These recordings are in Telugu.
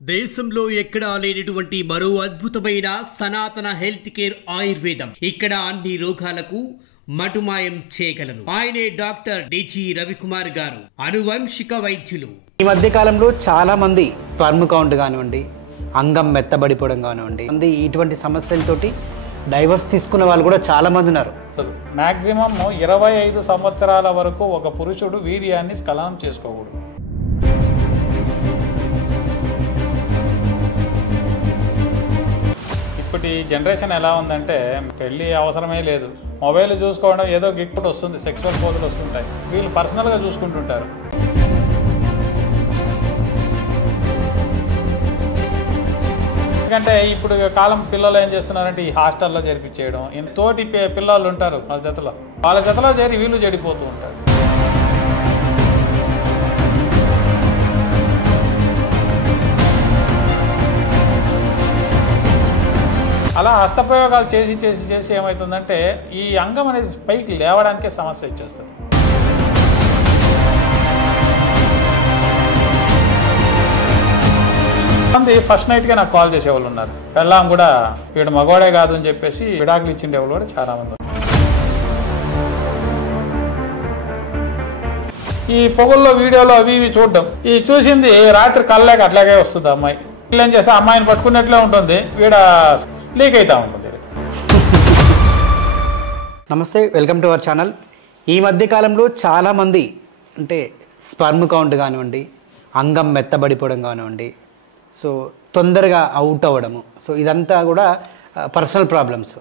దేశంలో ఎక్కడా లేనటువంటి మరో అద్భుతమైన సనాతన హెల్త్ కేర్ ఆయుర్వేదం. ఇక్కడ అన్ని రోగాలకు మటుమాయం చేయగలరు. ఆయనే డాక్టర్ డిజి రవికుమార్ గారు, అనువంశిక వైద్యులు. ఈ మధ్య కాలంలో చాలా మంది స్పర్మ్ కౌంట్ కానివ్వండి, అంగం మెత్తబడిపోవడం కానివ్వండి, ఇటువంటి సమస్యలతోటి డైవర్స్ తీసుకున్న వాళ్ళు కూడా చాలా మంది ఉన్నారు. మ్యాక్సిమం 25 సంవత్సరాల వరకు ఒక పురుషుడు వీర్యాన్ని స్ఖలనం చేసుకోకూడదు. ఇప్పటి జనరేషన్ ఎలా ఉందంటే పెళ్ళి అవసరమే లేదు, మొబైల్ చూసుకోవడం ఏదో గిఫ్ట్ వస్తుంది, సెక్సువల్ పోజులు వస్తుంటాయి, వీళ్ళు పర్సనల్గా చూసుకుంటుంటారు. ఎందుకంటే ఇప్పుడు కాలం పిల్లలు ఏం చేస్తున్నారంటే ఈ హాస్టల్లో చేర్పించేయడం, తోటి పిల్లలు ఉంటారు వాళ్ళ జతలో చేరి వీళ్ళు చెడిపోతూ ఉంటారు. అలా హస్తప్రయోగాలు చేసి ఏమవుతుందంటే ఈ అంగం అనేది పైకి లేవడానికే సమస్య ఇచ్చేస్తుంది. ఫస్ట్ నైట్గా నాకు కాల్ చేసేవాళ్ళు ఉన్నారు. పెళ్ళాం కూడా వీడు మగవాడే కాదు అని చెప్పేసి విడాకులు ఇచ్చిండేవాళ్ళు కూడా చాలా మంది. ఈ పొగుల్లో వీడియోలో అవి ఇవి చూడడం, ఈ చూసింది రాత్రి కళ్ళలేక అట్లాగే వస్తుంది. అమ్మాయి వీళ్ళు ఏం చేస్తే అమ్మాయిని పట్టుకున్నట్లే ఉంటుంది, వీడ లీక్ అవుతా ఉంటుంది. నమస్తే, వెల్కమ్ టు అవర్ ఛానల్. ఈ మధ్య కాలంలో చాలామంది అంటే స్పర్మ్ కౌంట్ కానివ్వండి, అంగం మెత్తబడిపోవడం కానివ్వండి, సో తొందరగా అవుట్ అవ్వడము, సో ఇదంతా కూడా పర్సనల్ ప్రాబ్లమ్స్.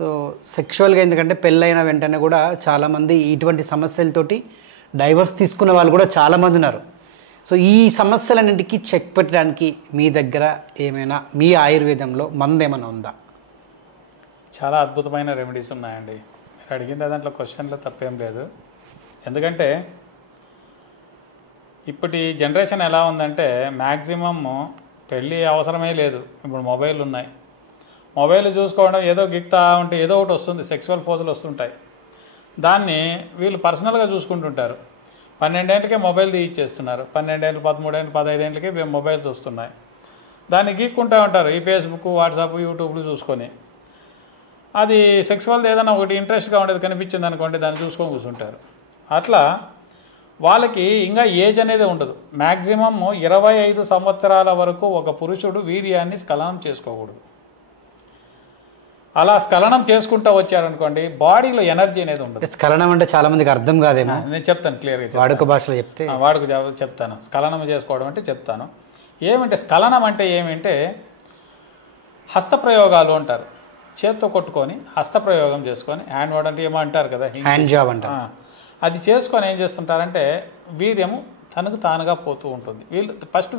సో సెక్షువల్గా ఎందుకంటే పెళ్ళైన వెంటనే కూడా చాలామంది ఇటువంటి సమస్యలతోటి డైవర్స్ తీసుకున్న వాళ్ళు కూడా చాలామంది ఉన్నారు. సో ఈ సమస్యలన్నింటికి చెక్ పెట్టడానికి మీ దగ్గర ఏమైనా మీ ఆయుర్వేదంలో మందు ఏమైనా ఉందా? చాలా అద్భుతమైన రెమెడీస్ ఉన్నాయండి. మీరు అడిగిన దాంట్లో క్వశ్చన్లో తప్పేం లేదు. ఎందుకంటే ఇప్పటి జనరేషన్ ఎలా ఉందంటే మ్యాక్సిమమ్ పెళ్ళి అవసరమే లేదు, ఇప్పుడు మొబైల్ ఉన్నాయి, మొబైల్ చూసుకోవడం ఏదో గిక్తా ఉంటే ఏదో ఒకటి వస్తుంది, సెక్సువల్ పోజులు వస్తుంటాయి, దాన్ని వీళ్ళు పర్సనల్గా చూసుకుంటుంటారు. 12 ఏళ్ళకే మొబైల్ తీయిచ్చేస్తున్నారు, 12 ఏళ్ళు 13 ఏళ్ళు 15 ఏళ్ళకే మొబైల్స్ వస్తున్నాయి, దాన్ని గీక్కుంటూ ఉంటారు. ఈ ఫేస్బుక్, వాట్సాప్, యూట్యూబ్లు చూసుకొని అది సెక్సువల్ది ఏదైనా ఒకటి ఇంట్రెస్ట్గా ఉండేది కనిపించింది అనుకోండి, దాన్ని చూసుకొని కూర్చుంటారు. అట్లా వాళ్ళకి ఇంకా ఏజ్ అనేది ఉండదు. మ్యాక్సిమమ్ 25 సంవత్సరాల వరకు ఒక పురుషుడు వీర్యాన్ని స్ఖలనం చేసుకోకూడదు. అలా స్ఖలనం చేసుకుంటూ వచ్చారనుకోండి, బాడీలో ఎనర్జీ అనేది ఉండదు. స్ఖలనం అంటే చాలా మందికి అర్థం కాదేమో, నేను చెప్తాను క్లియర్గా, వాడుక భాషలో చెప్తే వాడుకు చెప్తాను. స్ఖలనం చేసుకోవడం అంటే చెప్తాను. ఏమంటే స్ఖలనం అంటే ఏమంటే హస్తప్రయోగాలు అంటారు. చేత్తో కొట్టుకొని హస్తప్రయోగం చేసుకొని, హ్యాండ్ వర్డ్ అంటే ఏమో అంటారు కదా, హ్యాండ్ జాబ్ అంటారు. అది చేసుకొని ఏం చేస్తుంటారంటే వీర్యము తనకు తానుగా పోతూ ఉంటుంది.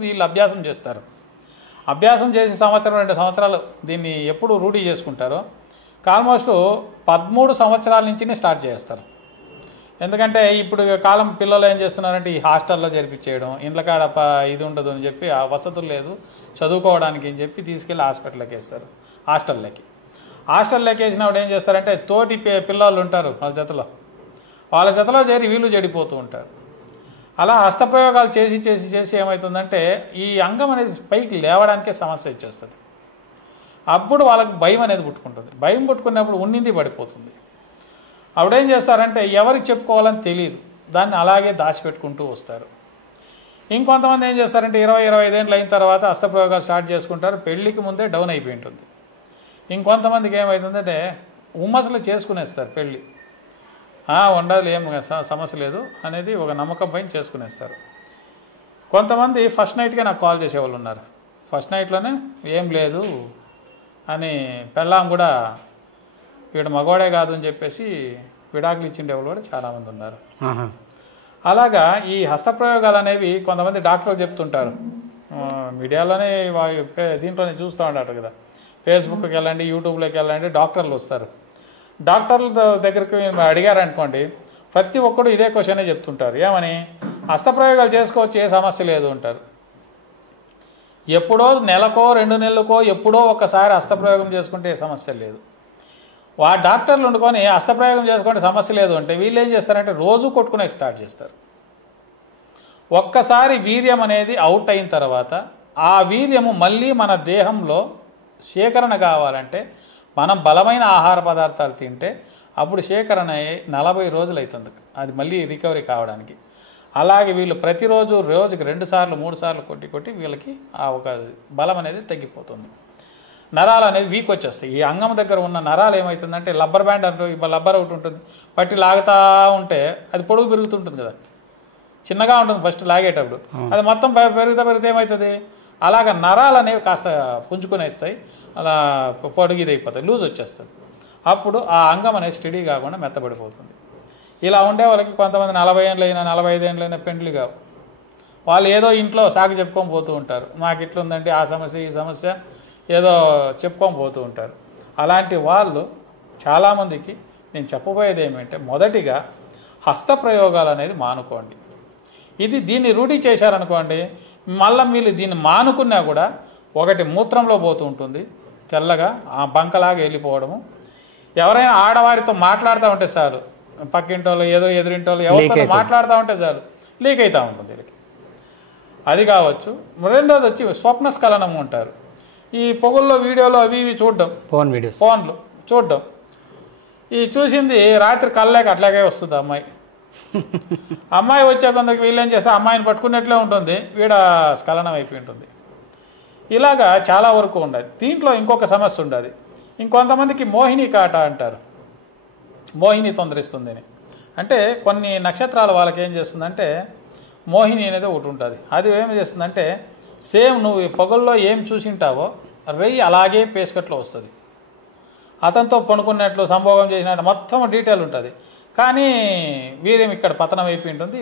వీళ్ళు అభ్యాసం చేస్తారు. అభ్యాసం చేసి 1-2 సంవత్సరాలు దీన్ని ఎప్పుడు రూఢీ చేసుకుంటారో ఆల్మోస్ట్ 13 సంవత్సరాల నుంచినే స్టార్ట్ చేస్తారు. ఎందుకంటే ఇప్పుడు కాలం పిల్లలు ఏం చేస్తున్నారంటే ఈ హాస్టల్లో చేర్పించేయడం, ఇండ్ల కాడ ఇది ఉండదు అని చెప్పి, ఆ వసతులు లేదు చదువుకోవడానికి అని చెప్పి తీసుకెళ్ళి హాస్పిటల్లోకి వేస్తారు. హాస్టల్లోకి వేసినప్పుడు ఏం చేస్తారంటే తోటి పిల్లలు ఉంటారు వాళ్ళ జతలో చేరి వీళ్ళు చెడిపోతూ ఉంటారు. అలా హస్తప్రయోగాలు చేసి ఏమవుతుందంటే ఈ అంగం అనేది పైకి లేవడానికే సమస్య ఇచ్చేస్తుంది. అప్పుడు వాళ్ళకి భయం అనేది పుట్టుకుంటుంది. భయం పుట్టుకున్నప్పుడు ఉన్నింది పడిపోతుంది. అప్పుడేం చేస్తారంటే ఎవరికి చెప్పుకోవాలని తెలియదు, దాన్ని అలాగే దాచిపెట్టుకుంటూ వస్తారు. ఇంకొంతమంది ఏం చేస్తారంటే 20-25 ఏళ్ళు అయిన తర్వాత హస్తప్రయోగాలు స్టార్ట్ చేసుకుంటారు, పెళ్ళికి ముందే డౌన్ అయిపోయి ఉంటుంది. ఇంకొంతమందికి ఏమవుతుందంటే ఉమ్మసలు చేసుకునేస్తారు, పెళ్ళి ఉండాలి, ఏం సమస్య లేదు అనేది ఒక నమ్మకం పైన చేసుకునేస్తారు. కొంతమంది ఫస్ట్ నైట్గా నాకు కాల్ చేసేవాళ్ళు ఉన్నారు. ఫస్ట్ నైట్లోనే ఏం లేదు అని పెళ్ళాం కూడా వీడు మగవాడే కాదు అని చెప్పేసి విడాకులు ఇచ్చిండేవాళ్ళు కూడా చాలామంది ఉన్నారు. అలాగా ఈ హస్తప్రయోగాలు అనేవి కొంతమంది డాక్టర్లు చెప్తుంటారు, మీడియాలోనే దీంట్లోనే చూస్తూ ఉంటారు కదా, ఫేస్బుక్కి వెళ్ళండి, యూట్యూబ్లోకి వెళ్ళండి, డాక్టర్లు వస్తారు. డాక్టర్ల దగ్గరికి అడిగారనుకోండి, ప్రతి ఒక్కరు ఇదే క్వశ్చనే చెప్తుంటారు. ఏమని? హస్తప్రయోగాలు చేసుకోవచ్చు, ఏ సమస్య లేదు అంటారు. ఎప్పుడో నెలకో 2 నెలలకో ఎప్పుడో ఒకసారి హస్తప్రయోగం చేసుకుంటే ఏ సమస్య లేదు. డాక్టర్లు వండుకొని హస్తప్రయోగం చేసుకుంటే సమస్య లేదు అంటే వీళ్ళు ఏం చేస్తారంటే రోజు కొట్టుకునే స్టార్ట్ చేస్తారు. ఒక్కసారి వీర్యం అనేది అవుట్ అయిన తర్వాత ఆ వీర్యము మళ్ళీ మన దేహంలో సేకరణ కావాలంటే మనం బలమైన ఆహార పదార్థాలు తింటే అప్పుడు సేకరణ 40 రోజులు అవుతుంది అది మళ్ళీ రికవరీ కావడానికి. అలాగే వీళ్ళు ప్రతిరోజు రోజుకి 2 సార్లు 3 సార్లు కొట్టి వీళ్ళకి ఆ ఒక బలం అనేది తగ్గిపోతుంది. నరాలు అనేది వీక్ వచ్చేస్తాయి. ఈ అంగం దగ్గర ఉన్న నరాలు ఏమవుతుందంటే రబ్బర్ బ్యాండ్ అంటూ రబ్బర్ ఒకటి ఉంటుంది, పట్టి లాగుతూ ఉంటే అది పొడుగు పెరుగుతుంటుంది కదా, చిన్నగా ఉంటుంది ఫస్ట్ లాగేటప్పుడు, అది మొత్తం పెరిగితే ఏమవుతుంది, అలాగ నరాలు అనేవి కాస్త పుంజుకునేస్తాయి, అలా పొడిగిదైపోతాయి, లూజ్ వచ్చేస్తుంది. అప్పుడు ఆ అంగం అనేది స్టడీ కాకుండా మెత్తబడిపోతుంది. ఇలా ఉండే వాళ్ళకి కొంతమంది 40 ఏళ్ళైనా 45 ఏళ్ళైనా పెండ్లి కావు. వాళ్ళు ఏదో ఇంట్లో సాగు చెప్పుకొని పోతూ ఉంటారు, నాకు ఇట్లుందండి ఆ సమస్య ఈ సమస్య ఏదో చెప్పుకొని పోతూ ఉంటారు. అలాంటి వాళ్ళు చాలామందికి నేను చెప్పబోయేది ఏమంటే మొదటిగా హస్తప్రయోగాలు అనేది మానుకోండి. దీన్ని రూఢీ చేశారనుకోండి, మళ్ళీ మీరు దీన్ని మానుకున్నా కూడా ఒకటి మూత్రంలో పోతూ ఉంటుంది తెల్లగా, ఆ బంకలాగా వెళ్ళిపోవడము. ఎవరైనా ఆడవారితో మాట్లాడుతూ ఉంటే చాలు, పక్కింటోళ్ళు ఏదో ఎదురింటోళ్ళు ఎవరితో మాట్లాడుతూ ఉంటే చాలు లీక్ అవుతూ ఉంటుంది వీళ్ళకి, అది కావచ్చు. రెండోది వచ్చి స్వప్నస్ఖలనం అంటారు. ఈ పొగుల్లో వీడియోలు అవి ఇవి చూడడం, ఫోన్లు చూడడం, ఈ చూసింది రాత్రి కల్లేక అట్లాగే వస్తుంది అమ్మాయి వచ్చే కొందరికి వీళ్ళు ఏం చేస్తే అమ్మాయిని పట్టుకున్నట్లే ఉంటుంది, వీడ స్ఖలనం అయిపోయి ఉంటుంది. ఇలాగా చాలా వరకు ఉండదు. దీంట్లో ఇంకొక సమస్య ఉండదు. ఇంకొంతమందికి మోహిని కాట అంటారు, మోహిని తొందరిస్తుంది అని. అంటే కొన్ని నక్షత్రాల వాళ్ళకి ఏం చేస్తుందంటే మోహిని అనేది ఒకటి ఉంటుంది. అది ఏం చేస్తుందంటే సేమ్ నువ్వు పొగల్లో ఏం చూసింటావో రెయ్యి అలాగే పేస్కట్లో వస్తుంది, అతనితో పనుకున్నట్లు సంభోగం చేసినట్టు మొత్తం డీటెయిల్ ఉంటుంది. కానీ వీర్యం ఇక్కడ పతనం అయిపోయి ఉంటుంది,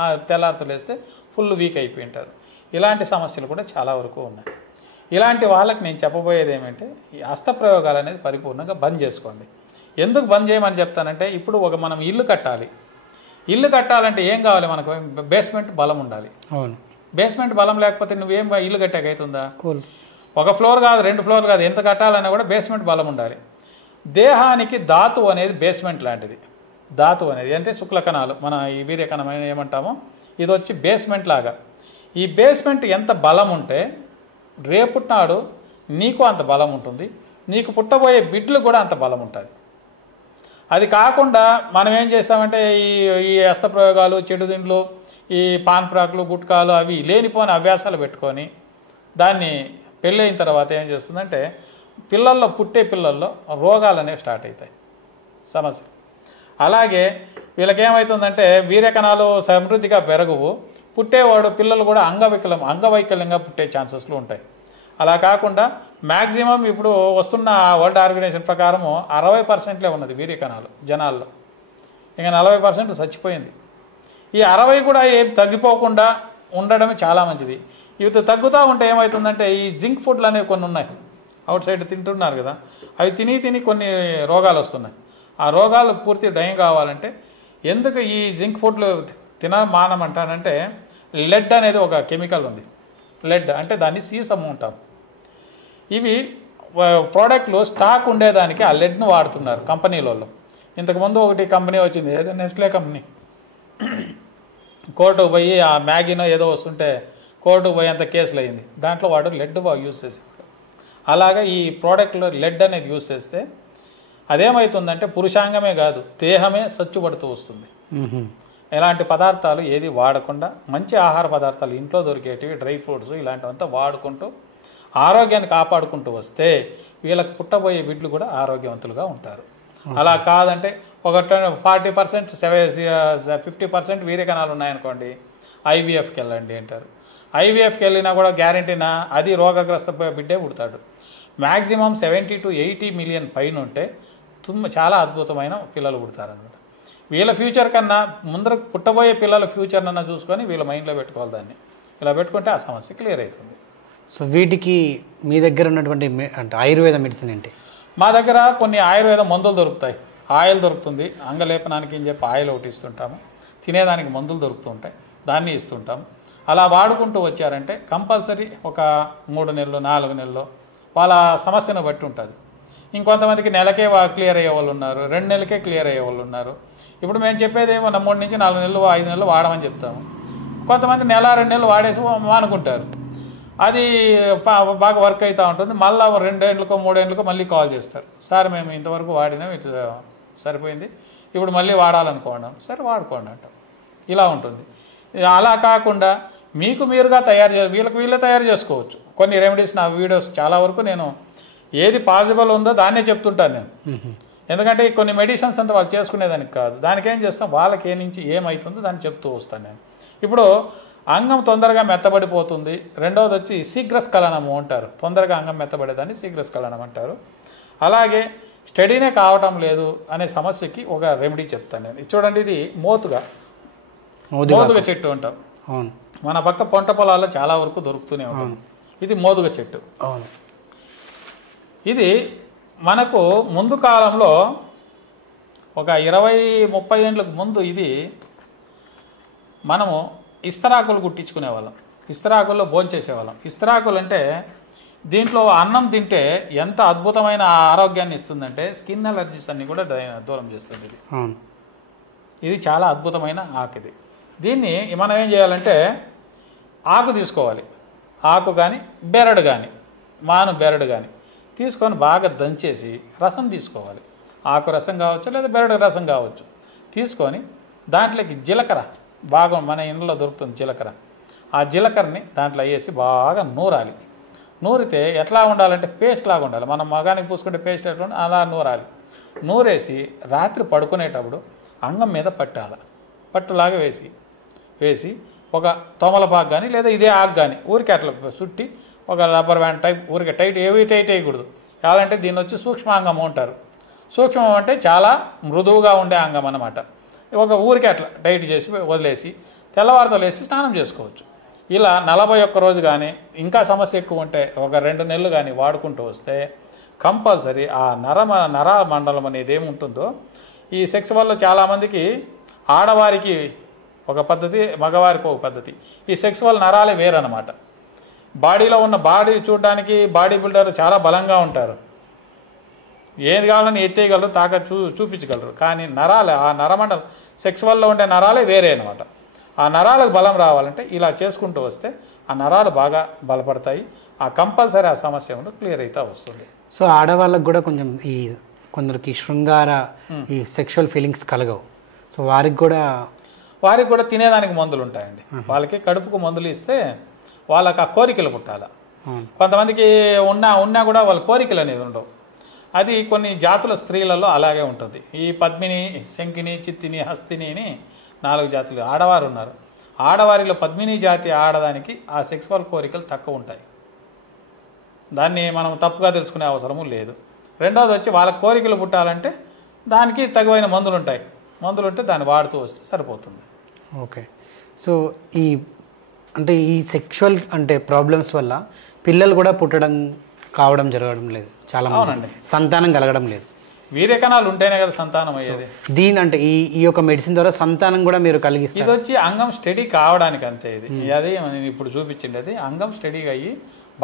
ఆ తెల్లారితో లేస్తే ఫుల్ వీక్ అయిపోయి ఉంటారు. ఇలాంటి సమస్యలు కూడా చాలా వరకు ఉన్నాయి. ఇలాంటి వాళ్ళకి నేను చెప్పబోయేది ఏమంటే ఈ హస్తప్రయోగాలు అనేది పరిపూర్ణంగా బంద్ చేసుకోండి. ఎందుకు బంద్ చేయమని చెప్తానంటే ఇప్పుడు మనం ఇల్లు కట్టాలి. ఇల్లు కట్టాలంటే ఏం కావాలి మనకు? బేస్మెంట్ బలం ఉండాలి. అవును, బేస్మెంట్ బలం లేకపోతే నువ్వేం ఇల్లు కట్టాక అవుతుందా? ఒక ఫ్లోర్ కాదు 2 ఫ్లోర్ కాదు, ఎంత కట్టాలన్నా కూడా బేస్మెంట్ బలం ఉండాలి. దేహానికి ధాతువు అనేది బేస్మెంట్ లాంటిది. ధాతువు అనేది అంటే శుక్ల కణాలు, మన ఈ వీర్య కణం ఏమంటామో ఇది వచ్చి బేస్మెంట్ లాగా. ఈ బేస్మెంట్ ఎంత బలం ఉంటే రేపుట్నాడు నీకు అంత బలం ఉంటుంది, నీకు పుట్టబోయే బిడ్డలు కూడా అంత బలం ఉంటుంది. అది కాకుండా మనం ఏం చేస్తామంటే ఈ హస్తప్రయోగాలు, చెడు దిండ్లు, ఈ పాన్ ప్రాకులు, గుట్కాలు అవి లేనిపోని అభ్యాసాలు పెట్టుకొని దాన్ని పెళ్ళైన తర్వాత ఏం చేస్తుందంటే పుట్టే పిల్లల్లో రోగాలు అనేవి స్టార్ట్ అవుతాయి, సమస్య. అలాగే వీళ్ళకేమవుతుందంటే వీర్యకణాలు సమృద్ధిగా పెరగవు, పుట్టేవాడు పిల్లలు కూడా అంగవైకల్యంగా పుట్టే ఛాన్సెస్లు ఉంటాయి. అలా కాకుండా మ్యాక్సిమం ఇప్పుడు వస్తున్న వరల్డ్ ఆర్గనైజేషన్ ప్రకారము 60% ఉన్నది వీర్యకణాలు జనాల్లో, ఇంకా 40% చచ్చిపోయింది. ఈ 60 కూడా ఏం తగ్గిపోకుండా ఉండడమే చాలా మంచిది. ఇవి తగ్గుతూ ఉంటే ఏమవుతుందంటే ఈ జింక్ ఫుడ్లు అనేవి కొన్ని ఉన్నాయి, అవుట్ సైడ్ తింటున్నారు కదా, అవి తిని కొన్ని రోగాలు వస్తున్నాయి. ఆ రోగాలు పూర్తి డయం కావాలంటే ఎందుకు ఈ జింక్ ఫుడ్లు మానమంటానంటే లెడ్ అనేది ఒక కెమికల్ ఉంది. లెడ్ అంటే దాన్ని సీసము ఉంటాం. ఇవి ప్రోడక్ట్లు స్టాక్ ఉండేదానికి ఆ లెడ్ను వాడుతున్నారు కంపెనీలలో. ఇంతకుముందు ఒకటి కంపెనీ వచ్చింది, ఏదో నెస్లే కంపెనీ, కోర్టుకు పోయి ఆ మ్యాగీనో ఏదో వస్తుంటే కోర్టుకు పోయి అంత కేసులు అయింది. దాంట్లో వాడు లెడ్ యూజ్ చేసేవాడు. అలాగా ఈ ప్రోడక్ట్లో లెడ్ అనేది యూజ్ చేస్తే అదేమవుతుందంటే పురుషాంగమే కాదు దేహమే సచ్చుబడుతూ వస్తుంది. ఇలాంటి పదార్థాలు ఏది వాడకుండా మంచి ఆహార పదార్థాలు ఇంట్లో దొరికేటివి, డ్రై ఫ్రూట్స్ ఇలాంటివంతా వాడుకుంటూ ఆరోగ్యాన్ని కాపాడుకుంటూ వస్తే వీళ్ళకి పుట్టబోయే బిడ్డలు కూడా ఆరోగ్యవంతులుగా ఉంటారు. అలా కాదంటే ఒక 40% 50% వీర్యకణాలు ఉన్నాయనుకోండి, ఐవీఎఫ్కి వెళ్ళండి అంటారు. ఐవీఎఫ్కి వెళ్ళినా కూడా గ్యారంటీనా అది రోగగ్రస్త బిడ్డే పుడతాడు. మ్యాక్సిమం 70 to 80 మిలియన్ పైన ఉంటే చాలా అద్భుతమైన పిల్లలు పుడతారనమాట. వీళ్ళ ఫ్యూచర్ కన్నా ముందర పుట్టబోయే పిల్లల ఫ్యూచర్ అన్నా చూసుకొని వీళ్ళ మైండ్లో పెట్టుకోవాలి. దాన్ని ఇలా పెట్టుకుంటే ఆ సమస్య క్లియర్ అవుతుంది. సో వీటికి మీ దగ్గర ఉన్నటువంటి అంటే ఆయుర్వేద మెడిసిన్ ఏంటి? మా దగ్గర కొన్ని ఆయుర్వేద మందులు దొరుకుతాయి. ఆయిల్ దొరుకుతుంది, అంగలేపనానికి అని చెప్పి ఆయిల్ ఒకటి ఇస్తుంటాము, తినేదానికి మందులు దొరుకుతూ ఉంటాయి, దాన్ని ఇస్తుంటాము. అలా వాడుకుంటూ వచ్చారంటే కంపల్సరీ ఒక 3 నెలలు 4 నెలలు వాళ్ళ సమస్యను బట్టి ఉంటుంది. ఇంకొంతమందికి నెలకే క్లియర్ అయ్యే వాళ్ళు ఉన్నారు, 2 నెలలకే క్లియర్ అయ్యే వాళ్ళు ఉన్నారు. ఇప్పుడు మేము చెప్పేది ఏమో 3 నుంచి 4 నెలలు 5 నెలలు వాడమని చెప్తాము. కొంతమంది నెల 2 నెలలు వాడేసి మానుకుంటారు. అది బాగా వర్క్ అవుతూ ఉంటుంది. మళ్ళీ 2 ఏళ్ళకో 3 ఏళ్ళకో మళ్ళీ కాల్ చేస్తారు, సార్ మేము ఇంతవరకు వాడినాం, ఇట్లా సరిపోయింది, ఇప్పుడు మళ్ళీ వాడాలనుకోండి. సరే వాడుకోండి అంటాం. ఇలా ఉంటుంది. అలా కాకుండా మీకు మీరుగా వీళ్ళే తయారు చేసుకోవచ్చు. కొన్ని రెమెడీస్ నా వీడియోస్ చాలా వరకు నేను ఏది పాసిబుల్ ఉందో దాన్నే చెప్తుంటాను నేను. ఎందుకంటే కొన్ని మెడిసిన్స్ అంతా వాళ్ళు చేసుకునేదానికి కాదు, దానికి ఏం చేస్తాం, వాళ్ళకి ఏమవుతుందో దాన్ని చెప్తూ వస్తాను నేను. ఇప్పుడు అంగం తొందరగా మెత్తబడిపోతుంది. రెండవది వచ్చి శీఘ్రస్ఖలనము అంటారు, తొందరగా అంగం మెత్తబడేదాన్ని శీఘ్రస్ఖలనం అంటారు. అలాగే స్టడీనే కావటం లేదు అనే సమస్యకి ఒక రెమెడీ చెప్తాను నేను. చూడండి, ఇది మోతుగా చెట్టు అంటాం. మన పక్క పంట పొలాల్లో చాలా వరకు దొరుకుతూనే ఉంటుంది. ఇది మోదుగ చెట్టు. ఇది మనకు ముందు కాలంలో ఒక 20-30 ఏళ్ళకు ముందు ఇది మనము ఇస్తరాకులు కుట్టించుకునేవాళ్ళం, ఇస్తరాకుల్లో భోంచేసేవాళ్ళం. ఇస్తరాకులు అంటే దీంట్లో అన్నం తింటే ఎంత అద్భుతమైన ఆరోగ్యాన్ని ఇస్తుందంటే స్కిన్ అలర్జీస్ అన్ని కూడా దూరం చేస్తుంది. ఇది చాలా అద్భుతమైన ఆకు. ఇది దీన్ని మనం ఏం చేయాలంటే ఆకు తీసుకోవాలి, ఆకు కానీ బెరడు కానీ మాను బెరడు కానీ తీసుకొని బాగా దంచేసి రసం తీసుకోవాలి. ఆకు రసం కావచ్చు లేదా బెరడు రసం కావచ్చు. తీసుకొని దాంట్లోకి జీలకర్ర, బాగా మన ఇంట్లో దొరుకుతుంది జీలకర్ర, ఆ జీలకర్రని దాంట్లో వేసి బాగా నూరాలి. నూరితే ఎట్లా ఉండాలంటే పేస్ట్ లాగా ఉండాలి. మనం మగానికి పూసుకుంటే పేస్ట్ ఎట్లా ఉండాలి అలా నూరాలి. నూరేసి రాత్రి పడుకునేటప్పుడు అంగం మీద పట్టాలి, పట్టులాగా వేసి ఒక తోమలపాకు కానీ లేదా ఇదే ఆకు కానీ ఊరికి అట్లా చుట్టి ఒక రబ్బర్ బ్యాండ్ టైప్ ఊరికి టైట్ వేయకూడదు. కావాలంటే దీన్ని వచ్చి సూక్ష్మాంగం అంటారు. సూక్ష్మం అంటే చాలా మృదువుగా ఉండే అంగం అన్నమాట. ఒక ఊరికి అట్లా టైట్ చేసి వదిలేసి తెల్లవారితో లేసి స్నానం చేసుకోవచ్చు. ఇలా 41 రోజు కానీ ఇంకా సమస్య ఎక్కువ ఉంటే ఒక 2 నెలలు కానీ వాడుకుంటూ వస్తే కంపల్సరీ ఆ నర మండలం అనేది ఏముంటుందో, ఈ సెక్స్ వల్ల చాలామందికి ఆడవారికి ఒక పద్ధతి, మగవారికి ఒక పద్ధతి. ఈ సెక్స్ వల్ల నరాలే వేరనమాట. బాడీలో ఉన్న బాడీ చూడడానికి బాడీ బిల్డర్ చాలా బలంగా ఉంటారు, ఏది కావాలని ఎత్తేయగలరు, చూపించగలరు. కానీ నరాలే, ఆ నరమండలం సెక్స్ వల్ల ఉండే నరాలే వేరే అనమాట. ఆ నరాలకు బలం రావాలంటే ఇలా చేసుకుంటూ వస్తే ఆ నరాలు బాగా బలపడతాయి. ఆ కంపల్సరీ ఆ సమస్య ఉందో క్లియర్ అయితే వస్తుంది. సో ఆడవాళ్ళకు కూడా కొందరికి శృంగార ఈ సెక్షువల్ ఫీలింగ్స్ కలగవు. సో వారికి కూడా తినేదానికి మందులు ఉంటాయండి. వాళ్ళకి కడుపుకు మందులు ఇస్తే వాళ్ళకి ఆ కోరికలు పుట్టాల. కొంతమందికి ఉన్నా కూడా వాళ్ళ కోరికలు అనేది ఉండవు. అది కొన్ని జాతుల స్త్రీలలో అలాగే ఉంటుంది. ఈ పద్మిని, శంకిని, చిత్తిని, హస్తిని అని 4 జాతులు ఆడవారు ఉన్నారు. ఆడవారిలో పద్మిని జాతి ఆడదానికి ఆ సెక్సువల్ కోరికలు తక్కువ ఉంటాయి. దాన్ని మనం తప్పుగా తెలుసుకునే అవసరము లేదు. రెండవది వచ్చి వాళ్ళ కోరికలు పుట్టాలంటే దానికి తగువైన మందులు ఉంటాయి. మందులు ఉంటే దాన్ని వాడుతూ వస్తే సరిపోతుంది. ఓకే. సో ఈ సెక్షువల్ ప్రాబ్లమ్స్ వల్ల పిల్లలు కూడా కావడం జరగడం లేదు, చాలా మంది సంతానం కలగడం లేదు. వీర్యకణాలు ఉంటేనే కదా సంతానం అయ్యేది. ఈ యొక్క మెడిసిన్ ద్వారా సంతానం కూడా మీరు కలిగిస్తారు. ఇది వచ్చి అంగం స్టడీ కావడానికి అంతే. ఇది అదే నేను ఇప్పుడు చూపించింది, అది అంగం స్టడీగా అయ్యి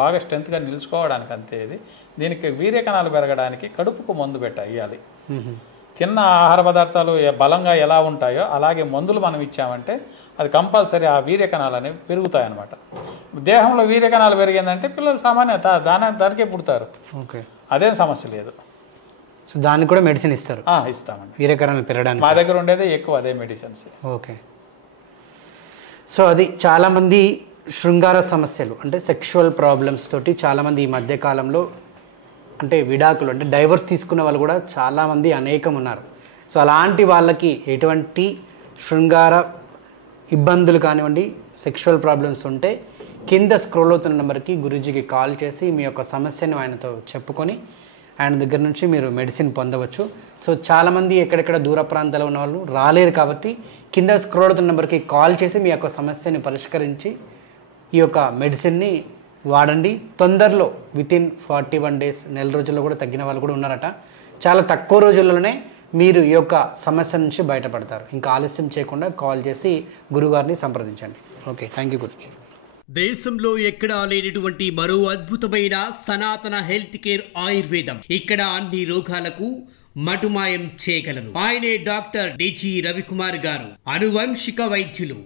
బాగా స్ట్రెంత్గా నిలుచుకోవడానికి అంతే. ఇది దీనికి వీర్యకణాలు పెరగడానికి కడుపుకు మందు ఇవ్వాలి. తిన్న ఆహార పదార్థాలు బలంగా ఎలా ఉంటాయో అలాగే మందులు మనం ఇచ్చామంటే అది కంపల్సరీ ఆ వీర్యకణాలు అనేవి పెరుగుతాయన్నమాట. దేహంలో వీర్యకణాలు పెరిగిందంటే పిల్లలు సామాన్య దానికే పుడతారు. ఓకే, అదేం సమస్య లేదు. సో దానికి కూడా మెడిసిన్ ఇస్తారు? ఇస్తామండి. వీర్యకణాలు పెరగడానికి మా దగ్గర ఉండేది ఎక్కువ అదే మెడిసిన్స్. ఓకే. సో అది చాలామంది శృంగార సమస్యలు సెక్షువల్ ప్రాబ్లమ్స్ తోటి చాలామంది ఈ మధ్యకాలంలో విడాకులు డైవర్స్ తీసుకునే వాళ్ళు కూడా చాలామంది అనేకం ఉన్నారు. సో అలాంటి వాళ్ళకి ఎటువంటి శృంగార ఇబ్బందులు కానివ్వండి, సెక్షువల్ ప్రాబ్లమ్స్ ఉంటే కింద స్క్రోల్ అవుతున్న నెంబర్కి గురూజీకి కాల్ చేసి మీ యొక్క సమస్యను ఆయనతో చెప్పుకొని ఆయన దగ్గర నుంచి మీరు మెడిసిన్ పొందవచ్చు. సో చాలామంది ఎక్కడెక్కడ దూర ప్రాంతాల్లో ఉన్న వాళ్ళు రాలేరు కాబట్టి కింద స్క్రోల్ అవుతున్న నెంబర్కి కాల్ చేసి మీ యొక్క సమస్యని పరిష్కరించి ఈ యొక్క మెడిసిన్ని వాడండి. తొందరలో వితిన్ 41 డేస్, నెల రోజుల్లో కూడా తగ్గిన వాళ్ళు కూడా ఉన్నారట. చాలా తక్కువ రోజుల్లోనే మీరు ఈ యొక్క సమస్య నుంచి బయటపడతారు. ఇంకా ఆలస్యం చేయకుండా కాల్ చేసి గురుగారిని సంప్రదించండి. ఓకే, థ్యాంక్ యూ గురు. దేశంలో ఎక్కడా లేనటువంటి మరో అద్భుతమైన సనాతన హెల్త్ కేర్ ఆయుర్వేదం. ఇక్కడ అన్ని రోగాలకు మటుమాయం చేయగలరు. ఆయనే డాక్టర్ డిజి రవికుమార్ గారు, అనువంశిక వైద్యులు.